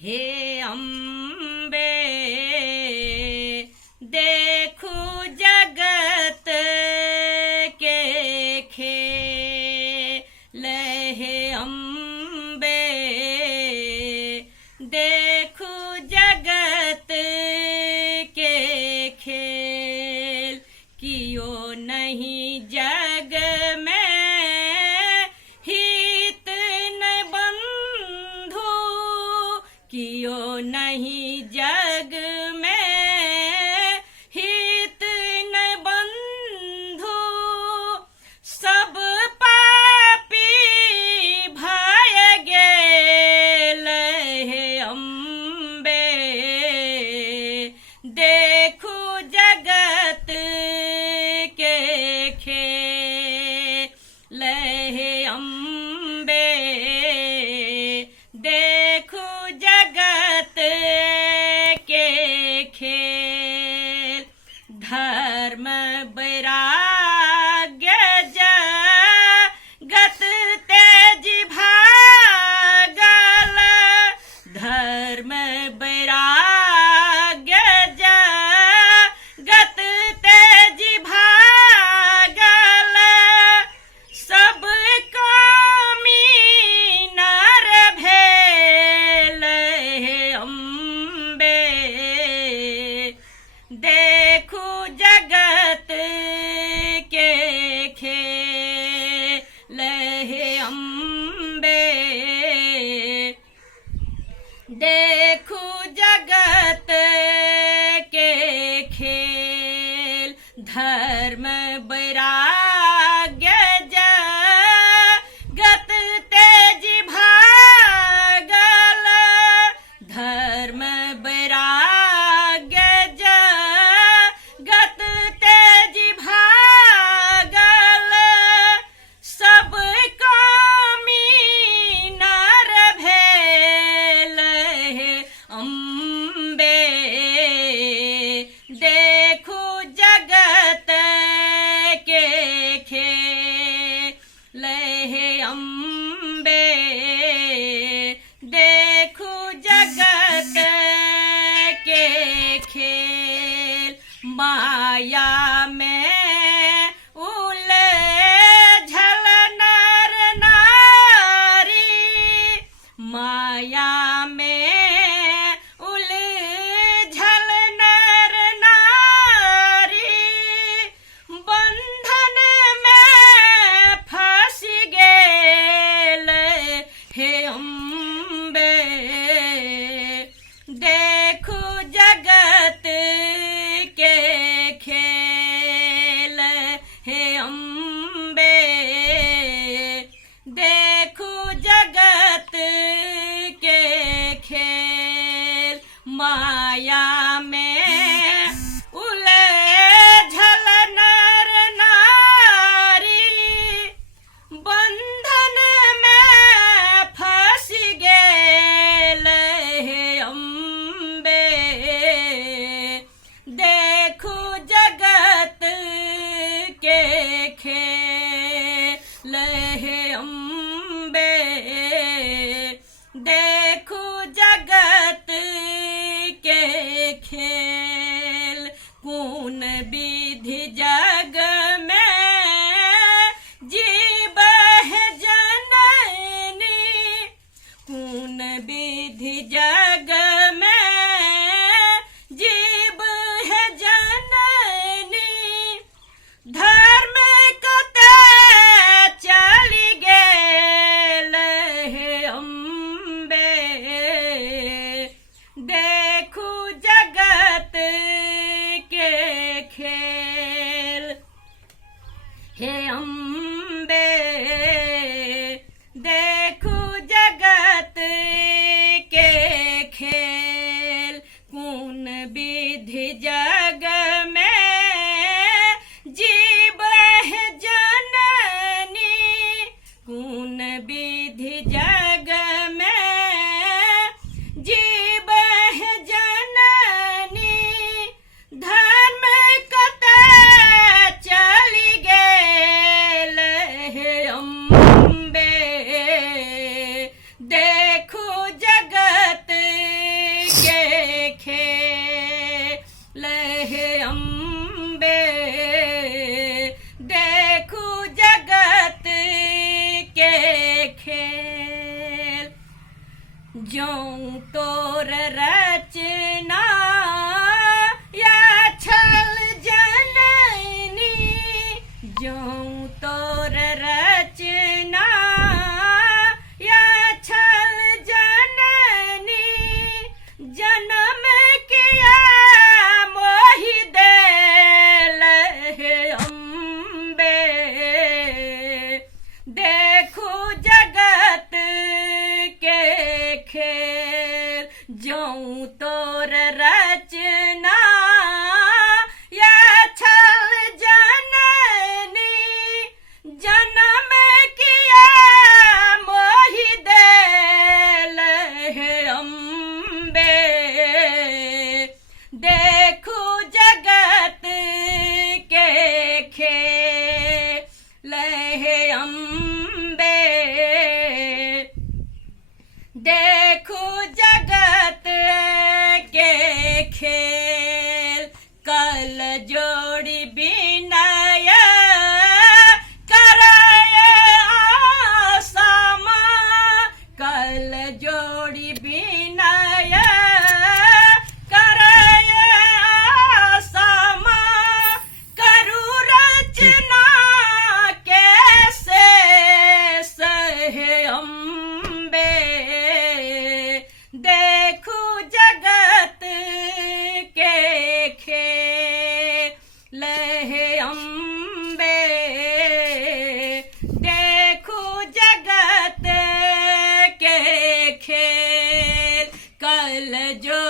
हे अम्बे देखू जगत के खेल। हे अम्बे देखू जगत के खेल। कियो नहीं जग में हित न बंधु, कियो नहीं जग में हित न बंधु। सब पापी भय गेल। हे अम्बे देखू जगत के खेल। हे अम्बे देखू जगत के खेल। धर्म वैराग्य जगत तेज भागल। धर्म वैराग्य जगत तेज भागल। सब कामी नर भेल। हे अम्बे देखू जगत के खेल। हे अम्बे देखू जगत के खेल। धर्म वैराग्य जगत तेज भागल। धर्म वैराग्य जगत तेज भागल। सब कामी नर भेल। हे अम्बे देखू जगत के खेल। हे अम्बे देखू जगत के खेल। माया में उलझल नर नारी, माया में उलझल नर नारी। बंधन में फंस गेल। हे अम्बे देखू जगत के खेल। हे अम्बे देखू जगत के खेल। माया में उलझल नर नारी, बंधन में फंस गेल। हे अम्बे देखू जगत के खेल। हे अम्बे देखू जगत के खेल। कौन विधि जग में जीव है जननी, कौन विधि जग में जीव है जननी। धर्म कते चली गेल। हे अम्बे देखू जगत के खेल। हे अम्बे देखू जगत के खेल। कौन विधि जग में जीव है जननी, कौन विधि जग में जीव है जननी। धर्म कते चली गेल। हे अम्बे देखू जगत ज्यों तोर रचना या छल जननी, ज्यों तोर रचना या छल जननी, जन्म किया मोहि देल हे अम्बे। देखू जगत के खेल, ज्यों तोर रचना या छल जननी, जन्म किया मोहि देल हे अम्बे। देखू जगत के खेल हे अम्बे। देखू जगत के खेल, कल जोड़ी विनय करे आसामा, कल जोड़ी विनय करे आसामा, करू रचना कैसे सहे अम्बे। देखू जगत के खेल हे अम्बे। देखू जगत के खेल, कल जो